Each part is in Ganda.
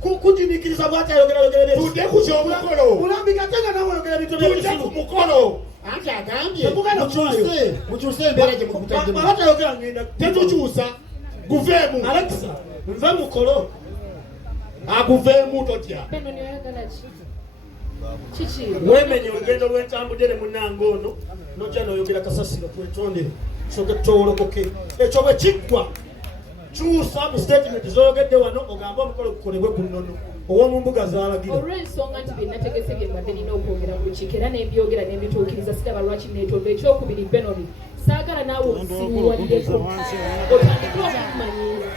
kujinikiriza bwati ayogera tudde ku ky'omukolo ulambika tenga nawe ayogera bitone tudde ku mukolo anti agambye mukyuse embeera gye mukutaddemu babata ayogera ngenda tetukyusa guveemu Alexa nve mukolo aguveemu totya wemenya olugendo lw'entambudde ne munnange ono nojja noyogera kasasiro twetondere soke tutowolokoke ekyo bwe kiggwa kyusa mu statement zoyogedde wano ogamba omukolo gukolebwe ku nnono ow'omu mbuga z'alagira olw'ensonga nti bye nategese bye mbadde nina okwogera ku lukiiko era nembyogera nembituukiriza siraba lwaki neetonda ekyokubiri benoni saagala naawe okusibuwaliddeko otandika okumanyiira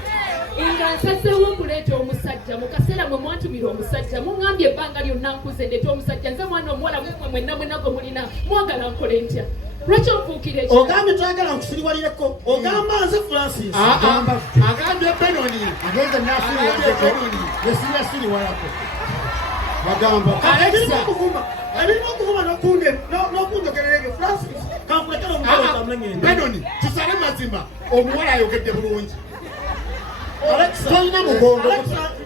nga nsazeewo okuleeta omusajja mu kaseera mwe mwatumira omusajja muŋambye ebbanga lyonna nkuze ndeeta omusajja nze mwana omuwala mumwe mwenna mwenna gwe mulina mwagala nkole ntya lwaki onfuukira ekyo ogambye twagala nkusiriwalireko ogamba nze Francis agambye benoni ageze nasiriwalireko nesirasiriwalako bagamba ebirina okuvuma n'okunjogererege Francis kankulekera omukolo kamulengende benoni tusale mazima omuwala ayogedde bulungi Alexa, tolina mugongo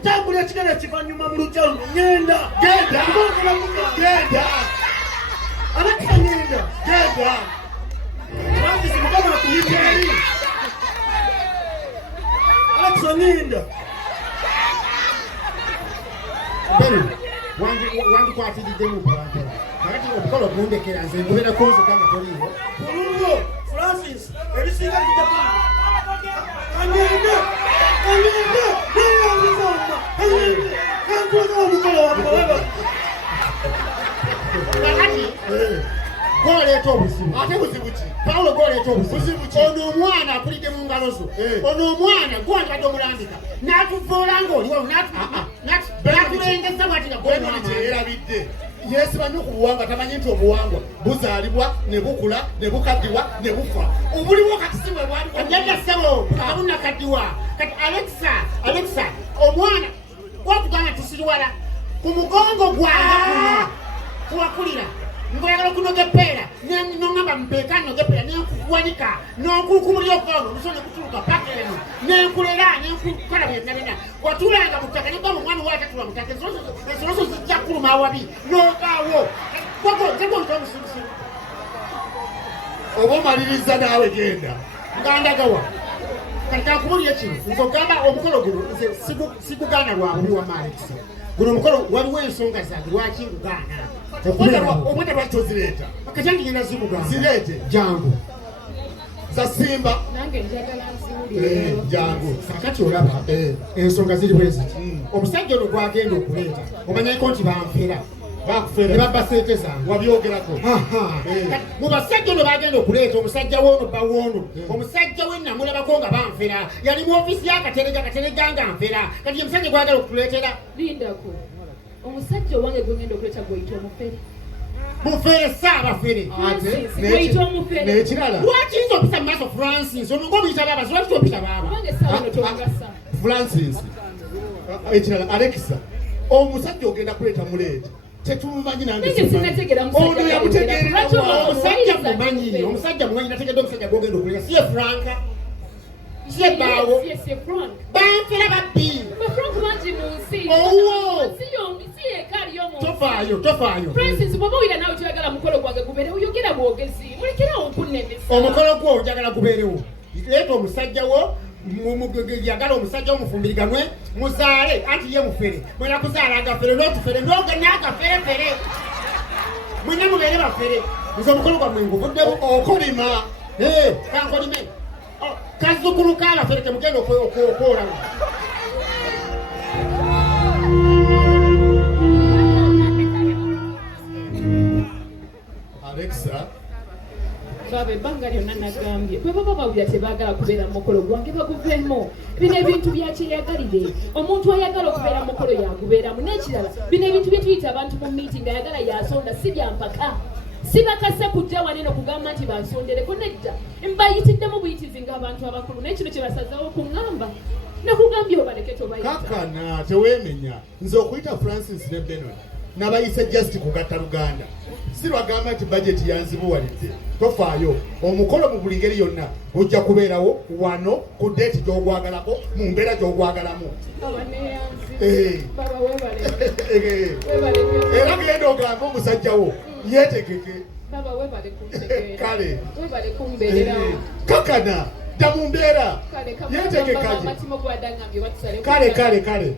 tambula ekigere ekivanyuma mu lujja ngenda genda Alexa ngenda Francis mukama akuyitali Alexa ngenda benoni wandikwatiriddemu bulantola nakati omukolo gundekera nze ngubera konze kanga toliiwo kululwo Francis ebisinga bijja angende gwoleeta obuzibu ate buzibu ki Pawulo gwoleeta obuzibu ki ono omwana akulidde mu ngalo zo ono omwana gwandibadde omulambika n'atuvuula ng'oliwo n'atulengeza bwatira gweyerabidde yeesiba nnyo ku buwangwa tamanyi nti obuwangwa buzaalibwa ne bukula ne bukaddiwa ne bufa obuliwo kati si bwe bwali ojjagassebo abunakaddiwa kati Alexa omwana gwakugamba tusiriwala ku mugongo gwange kuno kuwakulira ngoyagala okunoga epeera noŋŋamba mupeeka noga epeera nenkuwanika nonkukumulira okugaano omusole kutuuka paka eno nenkulera nenkukola byonna byonna watulanga mu ttaka negamba omwana waatatula mu ttaka ensoloso zijja kuluma awabi nogaawo omusirusiru oba omaliriza naawe genda ngandagawa kati kankubulire kino nze ogamba omukolo guno nze sigugaana lwabuli wa Alexa guno omukolo waliwo ensonga zange lwaki ngugaana omwenda lwaki tozireeta akatyange ngenda zikugaana zireete jangu za simba nange njagala nziwulire jangu kakati olaba ensonga ziri bwe ziti omusajja ono gwagenda okuleeta omanyiko nti banfera ne babba sente zange wabyogerako mu basajja ono bagenda okuleeta omusajja woono bawoono omusajja we namulabako nga banfera yali mu ofiisi y'akateregga nga nfera kati ye musajja gwagala okutuleetera lindako omusajja owange gwengenda okuleeta gweyita omufere mufere saabafere gweyita omufere nekirala lwakiyinza okupisa mu maaso Francis ono ng'obiyita baaba lwaki topita baaba owange saawa tongasa Francis ekirala Alexa omusajja ogenda kuleeta muleeta tetumumanyi nangeono yamutegeerera omusajja mumanyi nategedde omusajja gwogenda okuleeta siye Franka siye baawo banfera babbi tofaayo Francis bwoba oyira naawe kyoyagala mukolo gwange gubeere oyogera bwogezi mulekerawo nkunnemesa omukolo gwo njagala gubeerewo leeta omusajja wo yagala omusajja omufumbiriganwe muzaale anti ye mufere mwena kuzaala agafere n'otufere n'agaferefere mwena mubeere bafere nze omukolo gwammwe nguvuddemu okolima kankolime kazzukulu k'abafere temugenda okwolawo Alexa baba ebbanga lyonna nagambye bwe baba bawulira tebaagala kubeera mu mukolo gwange baguveemu bino ebintu byakyeyagalire omuntu ayagala okubeera mu mukolo yagubeeramu n'ekirala bino ebintu bye tuyita abantu mu miitingi ayagala yasonda si byampaka si bakase kujja wanene okugamba nti bansondereko nedda mbayitiddemu buyitizi ng'abantu abakulu n'ekino kye basazawo kuŋŋamba nakugambye obaleke tobayita kakana teweemenya nze okuyita Francis ne Benoni nabayise just kugatta Luganda sirwagamba nti budget yanzibuwalidde tofaayo omukolo mu buli ngeri yonna gujja kubeerawo wano ku date gy'ogwagalako mu mbeera gy'ogwagalamu era genda ogambe omusajjawo yeetegeke kale kakana dda mu mbeera yeetegekaje kale